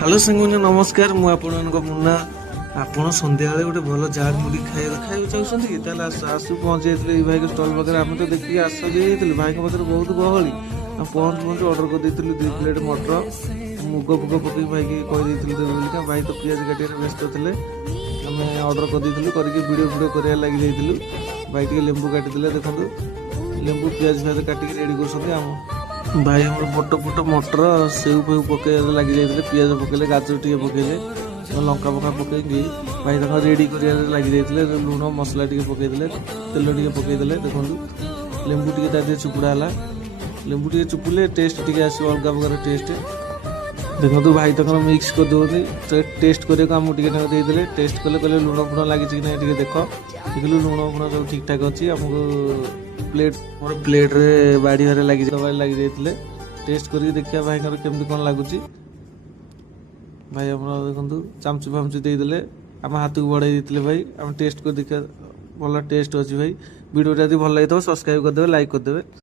हेलो सांग नमस्कार मु मुन्ना ଆପଣ ସନ୍ଧ୍ୟାବେଳେ ଗୋଟେ ଭଲ ଚାଟ୍ ମୁଢ଼ି ଖାଇବାକୁ ଚାହୁଁଛନ୍ତି କି ତାହେଲେ ଆସୁ ପହଞ୍ଚି ଯାଇଥିଲେ ଏଇ ଭାଇଙ୍କ ଷ୍ଟଲ୍ ପାଖରେ। ଆମେ ତ ଦେଖିକି ଆଶ୍ଚର୍ଯ୍ୟ ହେଇଯାଇଥିଲୁ, ଭାଇଙ୍କ ପାଖରେ ବହୁତ ଗହଳି। ଆମେ ପହଞ୍ଚୁ ଅର୍ଡ଼ର କରିଦେଇଥିଲୁ 2 ପ୍ଲେଟ୍ ମଟର, ମୁଗ ଫୁଗ ପକେଇକି ଭାଇକି କହିଦେଇଥିଲୁ ଦେବେ ବୋଲିକା। ଭାଇ ତ ପିଆଜ କାଟିବାରେ ବ୍ୟସ୍ତ ଥିଲେ। ଆମେ ଅର୍ଡ଼ର କରିଦେଇଥିଲୁ, କରିକି ଭିଡ଼ିଓ କରିବାରେ ଲାଗିଯାଇଥିଲୁ। ଭାଇ ଟିକେ ଲେମ୍ବୁ କାଟିଥିଲେ, ଦେଖନ୍ତୁ ଲେମ୍ବୁ ପିଆଜ କାଟିକି ରେଡ଼ି କରୁଛନ୍ତି। ଭାଇ ଆମର ବଟ ମଟର ସେଉ ଫେଉ ପକେଇବାରେ ଲାଗିଯାଇଥିଲେ। ପିଆଜ ପକେଇଲେ, ଗାଜର ଟିକେ ପକେଇଲେ, ଲଙ୍କା ଫଙ୍କା ପକେଇକି ଭାଇ ତାଙ୍କର ରେଡ଼ି କରିବାରେ ଲାଗିଯାଇଥିଲେ। ଲୁଣ ମସଲା ଟିକେ ପକେଇଦେଲେ, ତେଲ ଟିକେ ପକେଇଦେଲେ। ଦେଖନ୍ତୁ ଲେମ୍ବୁ ଟିକେ ତା ଦେହରେ ଚୁପୁଡ଼ା ହେଲା। ଲେମ୍ବୁ ଟିକେ ଚୁପୁଡ଼ିଲେ ଟେଷ୍ଟ ଟିକେ ଆସିବ, ଅଲଗା ପ୍ରକାର ଟେଷ୍ଟ। ଦେଖନ୍ତୁ ଭାଇ ତାଙ୍କର ମିକ୍ସ କରିଦେଉଛନ୍ତି, ଟେଷ୍ଟ କରିବାକୁ ଆମକୁ ଟିକେ ତାଙ୍କୁ ଦେଇଦେଲେ। ଟେଷ୍ଟ କଲେ କହିଲେ ଲୁଣ ଫୁଣ ଲାଗିଛି କି ନାହିଁ ଟିକେ ଦେଖ। ଦେଖିଲୁ ଲୁଣ ଫୁଣ ସବୁ ଠିକ୍ ଠାକ୍ ଅଛି। ଆମକୁ ପ୍ଲେଟ୍ରେ ବାଡ଼ିଘରେ ଲାଗିଯାଇଥିଲେ। ଟେଷ୍ଟ କରିକି ଦେଖିବା ଭାଇଙ୍କର କେମିତି କ'ଣ ଲାଗୁଛି। ଭାଇ ଆପଣ ଦେଖନ୍ତୁ ଚାମଚ ଫାମଚ ଦେଇଦେଲେ, ଆମ ହାତକୁ ବଢ଼େଇ ଦେଇଥିଲେ। ଭାଇ ଆମେ ଟେଷ୍ଟ କରି ଦେଖିବା, ଭଲ ଟେଷ୍ଟ ଅଛି ଭାଇ। ଭିଡ଼ିଓଟା ଯଦି ଭଲ ଲାଗିଥିବ ସବସ୍କ୍ରାଇବ୍ କରିଦେବେ, ଲାଇକ୍ କରିଦେବେ।